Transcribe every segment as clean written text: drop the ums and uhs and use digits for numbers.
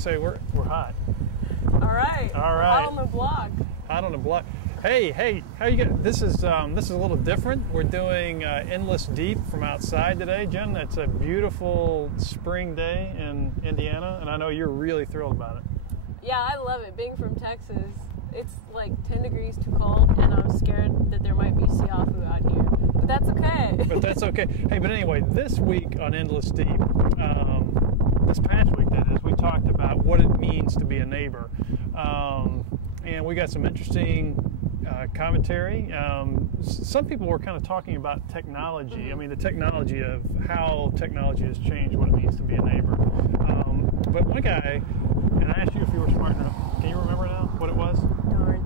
say we're hot. All right. All right. Hot on the block. Hot on the block. Hey, how you get? This is a little different. We're doing Endless Deep from outside today, Jen. It's a beautiful spring day in Indiana, and I know you're really thrilled about it. Yeah, I love it. Being from Texas, it's like 10 degrees too cold, and I'm scared that there might be siafu out here. But that's okay. But that's okay. Hey, but anyway, this week on Endless Deep, this past week that is, we talked about what it means to be a neighbor. And we got some interesting commentary. Some people were kind of talking about technology. I mean, the technology of how technology has changed what it means to be a neighbor. But one guy, and I asked you if you were smart enough. Can you remember now what it was? Darn.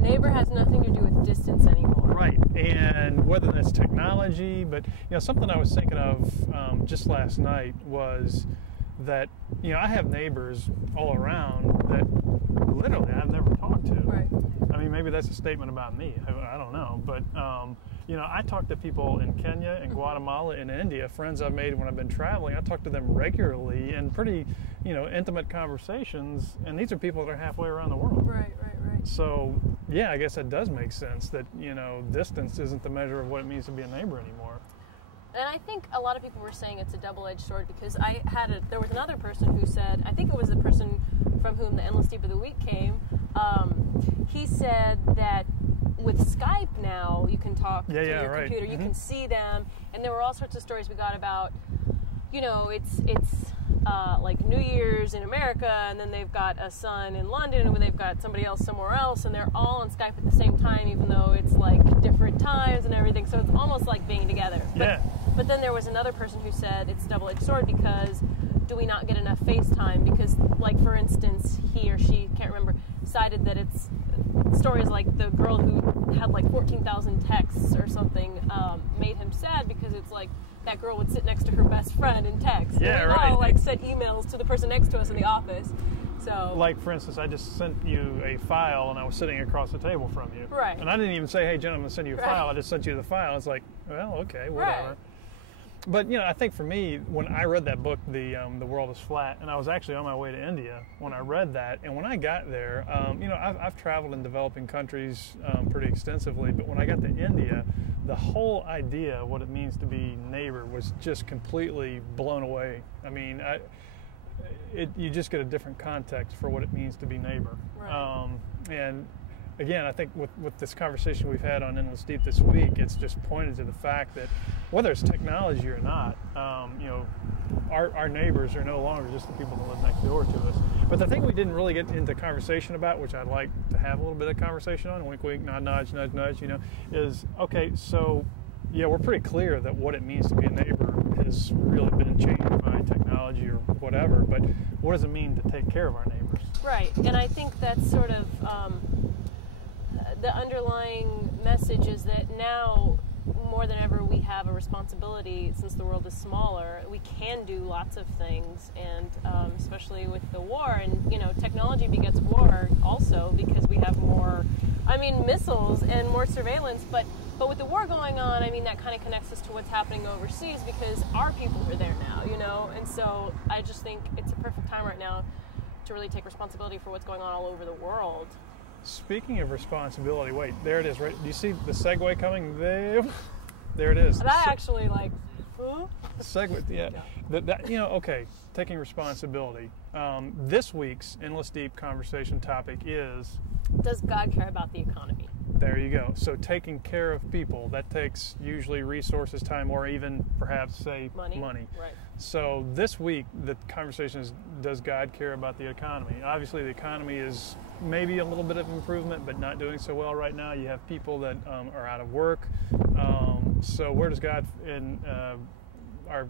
Neighbor has nothing to do with distance anymore. Right, and whether that's technology, but something I was thinking of just last night was that I have neighbors all around that literally I've never talked to. Right. I mean, maybe that's a statement about me. I don't know, but I talk to people in Kenya and Guatemala and India, friends I've made when I've been traveling. I talk to them regularly in pretty intimate conversations, and these are people that are halfway around the world. Right. So yeah, I guess that does make sense that distance isn't the measure of what it means to be a neighbor anymore. And I think a lot of people were saying it's a double-edged sword, because there was another person who said, I think it was the person from whom the Endless Deep of the Week came, he said that with Skype now, you can talk to your computer, you can see them, and there were all sorts of stories we got about, it's like New Year's in America, and then they've got a son in London, and they've got somebody else somewhere else, and they're all on Skype at the same time, even though it's like different times and everything, so it's almost like being together. But then there was another person who said it's a double-edged sword, because do we not get enough FaceTime? Because, like, for instance, he or she, can't remember, cited that it's stories like the girl who had like 14,000 texts or something made him sad, because it's like that girl would sit next to her best friend and text. Yeah, and right. all like sent emails to the person next to us in the office. So, like, for instance, I just sent you a file, and I was sitting across the table from you. Right. And I didn't even say, hey, Jen, I'm going to send you a file. I just sent you the file. It's like, well, okay, whatever. Right. But, I think for me, when I read that book, The World is Flat, and I was actually on my way to India when I read that, and when I got there, I've traveled in developing countries pretty extensively, but when I got to India, the whole idea of what it means to be neighbor was just completely blown away. I mean, you just get a different context for what it means to be neighbor. Right. And again, I think with this conversation we've had on Endless Deep this week, it's just pointed to the fact that whether it's technology or not, our neighbors are no longer just the people that live next door to us. But the thing we didn't really get into conversation about, which I'd like to have a little bit of conversation on, wink, wink, nod, nudge, nudge, nudge, is, okay, so, yeah, we're pretty clear that what it means to be a neighbor has really been changed by technology or whatever, but what does it mean to take care of our neighbors? Right, and I think that's sort of the underlying message is that now, more than ever, we have a responsibility. Since the world is smaller, we can do lots of things, and especially with the war, and technology begets war also, because we have more, missiles and more surveillance, but with the war going on, that kind of connects us to what's happening overseas, because our people are there now, and so I just think it's a perfect time right now to really take responsibility for what's going on all over the world. Speaking of responsibility, wait, there it is, right? Do you see the segue coming there? There it is. That actually, like, huh? Segue, yeah. Okay, taking responsibility. This week's Endless Deep conversation topic is... Does God care about the economy? There you go. So taking care of people, that takes usually resources, time, or even perhaps, say, money. Right. So this week, the conversation is, does God care about the economy? Obviously, the economy is maybe a little bit of improvement, but not doing so well right now. You have people that are out of work. So where does God, in our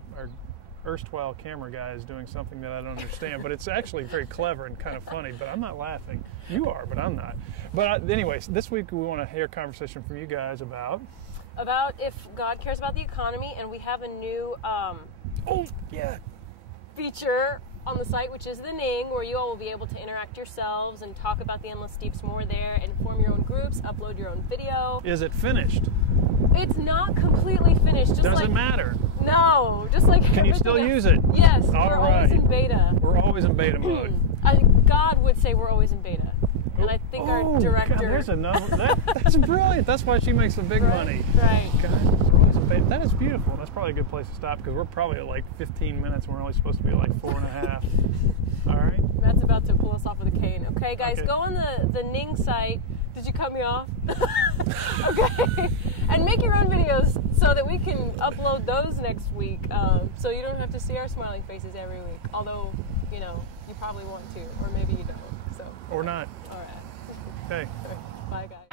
erstwhile camera guy is doing something that I don't understand, but it's actually very clever and kind of funny, but I'm not laughing. You are, but I'm not. But anyways, this week we want to hear a conversation from you guys about if God cares about the economy, and we have a new feature on the site, which is the Ning, where you all will be able to interact yourselves and talk about the Endless Deeps more there, and form your own groups, upload your own video. Is it finished? It's not completely finished. Just Doesn't like, matter. No, just like Can you still use it? Yes, All we're right. always in beta. We're always in beta mode. God would say we're always in beta. And I think our director... God, there's another. That's brilliant. That's why she makes the big money. Right. God, that is beautiful. That's probably a good place to stop because we're probably at like 15 minutes. We're only supposed to be like 4.5. All right. Matt's about to pull us off with a cane. Okay, guys, Okay. go on the Ning site. Did you cut me off? Okay. And make your own videos so that we can upload those next week. So you don't have to see our smiling faces every week. Although, you probably want to, or maybe you don't. So. Or not. All right. Okay. Bye, guys.